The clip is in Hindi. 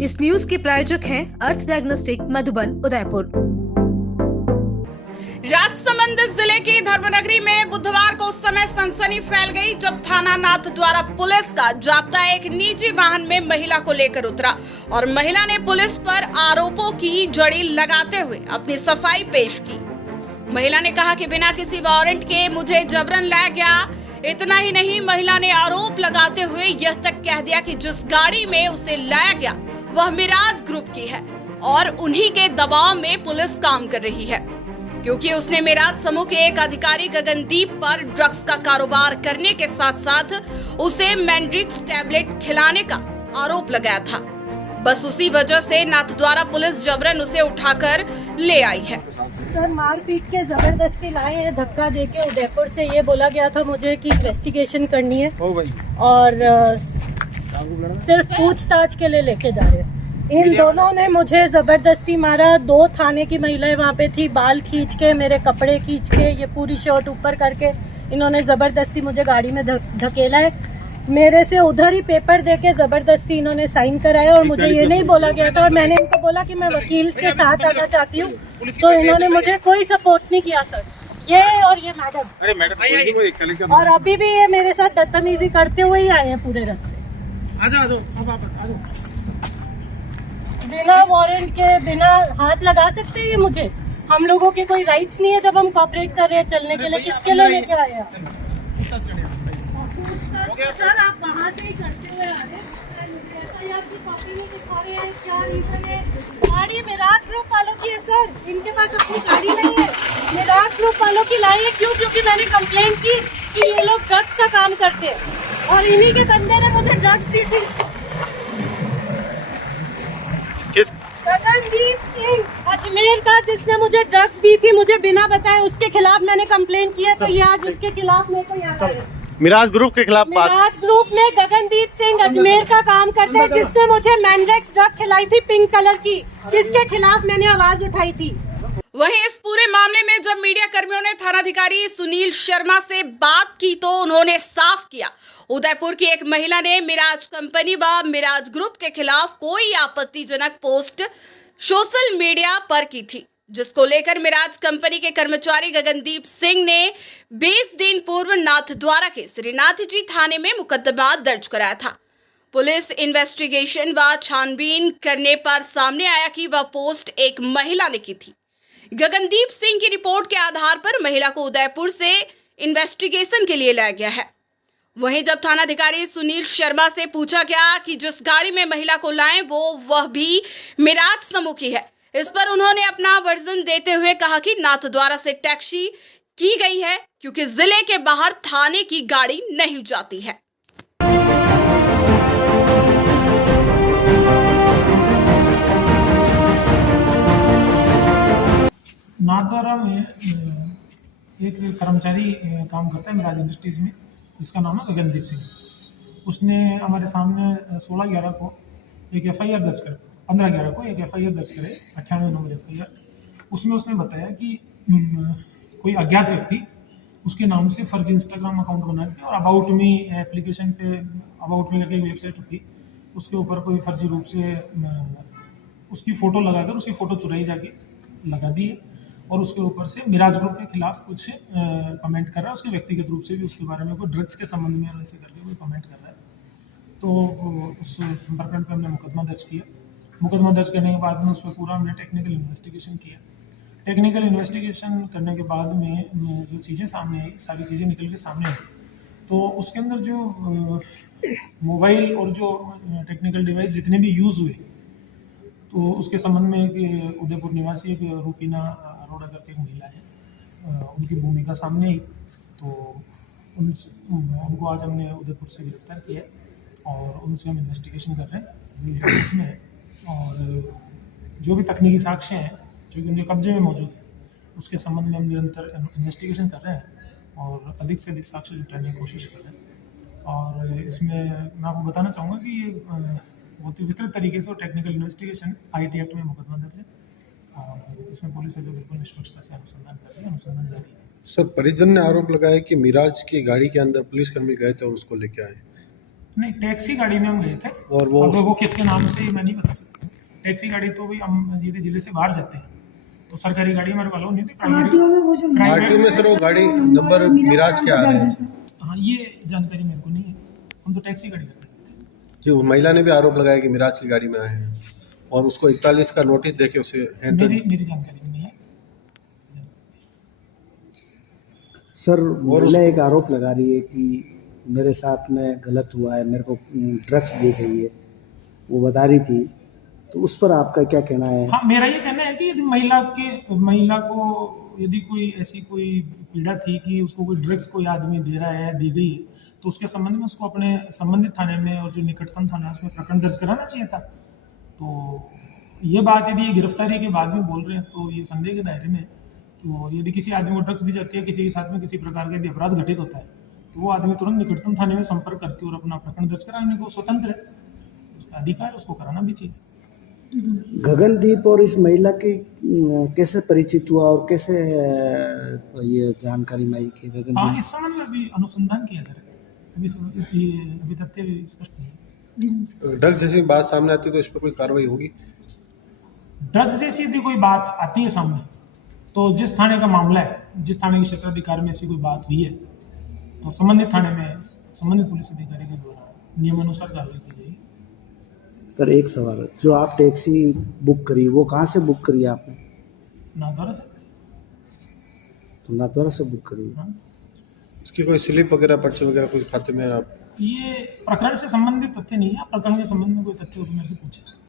इस न्यूज के प्रायोजक हैं अर्थ डायग्नोस्टिक मधुबन उदयपुर। राजसमंद जिले की धर्मनगरी में बुधवार को उस समय सनसनी फैल गई जब थाना नाथद्वारा पुलिस का जाब्ता एक निजी वाहन में महिला को लेकर उतरा और महिला ने पुलिस पर आरोपों की जड़ी लगाते हुए अपनी सफाई पेश की। महिला ने कहा कि बिना किसी वारंट के मुझे जबरन लाया गया। इतना ही नहीं, महिला ने आरोप लगाते हुए यह तक कह दिया कि जिस गाड़ी में उसे लाया गया वह मिराज ग्रुप की है और उन्हीं के दबाव में पुलिस काम कर रही है, क्योंकि उसने मिराज समूह के एक अधिकारी गगनदीप पर ड्रग्स का कारोबार करने के साथ साथ उसे मैंड्रिक्स टैबलेट खिलाने का आरोप लगाया था। बस उसी वजह से नाथद्वारा पुलिस जबरन उसे उठाकर ले आई है। सर, मारपीट के जबरदस्ती लाए हैं, धक्का देके उदयपुर से ये बोला गया था मुझे कि इन्वेस्टिगेशन करनी है और सिर्फ पूछताछ के लिए लेके जा रहे हैं। इन दोनों ने मुझे जबरदस्ती मारा। 2 थाने की महिलाएं वहाँ पे थी, बाल खींच के, मेरे कपड़े खींच के, ये पूरी शर्ट ऊपर करके इन्होंने जबरदस्ती मुझे गाड़ी में धकेला है। मेरे से उधर ही पेपर देके जबरदस्ती इन्होंने साइन कराया और मुझे ये नहीं बोला गया था और मैंने इनको बोला कि मैं वकील के साथ आना चाहती हूँ, तो इन्होंने मुझे कोई सपोर्ट नहीं किया सर। ये और ये मैडम और अभी भी ये मेरे साथ बदतमीजी करते हुए ही आए हैं पूरे रास्ते। बिना वारंट के, बिना हाथ लगा सकते हैं ये मुझे। हम लोगों के कोई राइट्स नहीं है जब हम कॉपरेट कर रहे हैं चलने के लिए। किसके लिए लेके आए हैं सर? आप वहाँ से ही करते हुए आ रहे हैं, आपकी कॉपी में दिखा रहे हैं क्या रीजन है। गाड़ी मिराज ग्रुप वालों की है सर, इनके पास अपनी गाड़ी नहीं है। मिराज ग्रुप वालों की लाई है। क्यों? क्योंकि मैंने कंप्लेंट की कि ये लोग ड्रग्स का काम करते हैं और इन्हीं के बंदे ने मुझे ड्रग्स दी थी। गगनदीप सिंह अजमेर का, जिसने मुझे ड्रग्स दी थी मुझे बिना बताए, उसके खिलाफ मैंने कंप्लेंट की है। तो ये आज उसके खिलाफ मेरे को याद आया। मिराज ग्रुप के खिलाफ बात। मिराज ग्रुप में गगनदीप सिंह अजमेर का काम करते हैं, जिसने मुझे मैंड्रिक्स ड्रग खिलाई थी पिंक कलर की, जिसके खिलाफ मैंने आवाज उठाई थी। वहीं इस पूरे मामले में जब मीडिया कर्मियों ने थानाधिकारी सुनील शर्मा से बात की तो उन्होंने साफ किया उदयपुर की एक महिला ने मिराज कंपनी व मिराज ग्रुप के खिलाफ कोई आपत्तिजनक पोस्ट सोशल मीडिया पर की थी, जिसको लेकर मिराज कंपनी के कर्मचारी गगनदीप सिंह ने 20 दिन पूर्व नाथद्वारा के श्रीनाथ जी थाने में मुकदमा दर्ज कराया था। पुलिस इन्वेस्टिगेशन व छानबीन करने पर सामने आया कि वह पोस्ट एक महिला ने की थी। गगनदीप सिंह की रिपोर्ट के आधार पर महिला को उदयपुर से इन्वेस्टिगेशन के लिए लाया गया है। वहीं जब थानाधिकारी सुनील शर्मा से पूछा गया कि जिस गाड़ी में महिला को लाएं वह भी मिराज समूह की है, इस पर उन्होंने अपना वर्जन देते हुए कहा कि नाथद्वारा से टैक्सी की गई है क्योंकि जिले के बाहर थाने की गाड़ी नहीं जाती है। नाथद्वारा में एक कर्मचारी काम करता है मिराज इंडस्ट्रीज में, जिसका नाम है गगनदीप सिंह। उसने हमारे सामने 16/11 को एक FIR दर्ज करे, 15/11 को एक FIR दर्ज करे, 98 नंबर FIR। उसमें उसने बताया कि कोई अज्ञात व्यक्ति उसके नाम से फर्जी इंस्टाग्राम अकाउंट बना के और अबाउट मी एप्लीकेशन पे, अबाउट मी करके एक वेबसाइट होती, उसके ऊपर कोई फर्जी रूप से उसकी फ़ोटो लगाकर उसकी फ़ोटो चुराई जाके लगा दी है और उसके ऊपर से मिराज ग्रुप के खिलाफ कुछ कमेंट कर रहा है। उसके व्यक्तिगत रूप से भी उसके बारे में कोई ड्रग्स के संबंध में ऐसे करके कोई कमेंट कर रहा है। तो उस प्रकरण पर हमने मुकदमा दर्ज किया। मुकदमा दर्ज करने के बाद में उस पर पूरा हमने टेक्निकल इन्वेस्टिगेशन किया। टेक्निकल इन्वेस्टिगेशन करने के बाद में जो चीज़ें सामने आई, सारी चीज़ें निकल के सामने आई, तो उसके अंदर जो मोबाइल और जो टेक्निकल डिवाइस जितने भी यूज़ हुए, तो उसके संबंध में एक उदयपुर निवासी एक रूपीना अरोड़ा करके एक महिला है, उनकी भूमिका सामने आई। तो उनको आज हमने उदयपुर से गिरफ्तार किया और उनसे हम इन्वेस्टिगेशन कर रहे हैं और जो भी तकनीकी साक्ष्य हैं जो कि उनके कब्जे में मौजूद है, उसके संबंध में हम निरंतर इन्वेस्टिगेशन कर रहे हैं और अधिक से अधिक साक्ष्य जुटाने की कोशिश कर रहे हैं। और इसमें मैं आपको बताना चाहूँगा कि ये बहुत ही विस्तृत तरीके से और टेक्निकल इन्वेस्टिगेशन IT एक्ट में मुकदमा दर्ज है और इसमें पुलिस है जो बिल्कुल निष्पक्षता से अनुसंधान कर रही है, अनुसंधान जारी है। सर, परिजन ने आरोप लगाया कि मिराज की गाड़ी के अंदर पुलिसकर्मी गए थे और उसको लेके आए। नहीं, टैक्सी गाड़ी में हम गए थे। और वो अब वो किसके नाम से मैं नहीं बता सकता। टैक्सी गाड़ी तो भाई हम यदि जिले से बाहर जाते हैं तो सरकारी गाड़ी हमारे वालों नहीं थी, प्राइवेट। आरटीओ में सर वो गाड़ी नंबर मिराज के आ रहे हैं। हाँ, ये जानकारी मेरे को नहीं है, हम तो टैक्सी गाड़ी करते थे। जो महिला ने भी आरोप लगाया कि मिराज की गाड़ी में आए हैं और उसको 41 का नोटिस देके उसे एंटर। मेरी जानकारी में नहीं है। सर महिला एक आरोप लगा रही है कि मेरे साथ में गलत हुआ है, मेरे को ड्रग्स दी गई है, वो बता रही थी, तो उस पर आपका क्या कहना है? हाँ, मेरा ये कहना है कि यदि महिला को यदि कोई ऐसी कोई पीड़ा थी कि उसको कोई ड्रग्स कोई आदमी दे रहा है, दी गई, तो उसके संबंध में उसको अपने संबंधित थाने में और जो निकटतम थाना है उसमें प्रकरण दर्ज कराना चाहिए था। तो ये बात यदि ये गिरफ्तारी के बाद में बोल रहे हैं तो ये संदेह के दायरे में है। तो यदि किसी आदमी को ड्रग्स दी जाती है, किसी के साथ में किसी प्रकार का यदि अपराध घटित होता है तो वो आदमी तुरंत निकटतम थाने में संपर्क करके और अपना प्रकरण दर्ज कराने को स्वतंत्र है, उसका अधिकार, उसको कराना भी चाहिए। गगनदीप और इस महिला की कैसे परिचित हुआ और कैसे ये जानकारी मिली कि हाँ, गगनदीप? इस संबंध में अभी अनुसंधान किया जा रहा है, अभी तथ्य स्पष्ट नहीं है। ड्रग्स जैसी बात सामने आती है तो इस पर कोई कार्रवाई होगी? ड्रग्स जैसी यदि कोई बात आती है सामने तो जिस थाने का मामला है, जिस थाने के क्षेत्राधिकार में ऐसी कोई बात हुई है तो संबंधित थाने में संबंधित पुलिस अधिकारी के द्वारा नियमानुसार कार्रवाई की जाएगी। सर एक सवाल, जो आप टैक्सी बुक करी वो कहाँ से बुक करी आपने? नाथद्वारा से। तो नाथद्वारा से बुक करी। हाँ, उसकी कोई स्लिप वगैरह, पर्चे वगैरह कुछ खाते में आप? ये प्रकरण से संबंधित तथ्य नहीं है, प्रकरण के संबंध में कोई तथ्य हो तो मेरे से पूछे।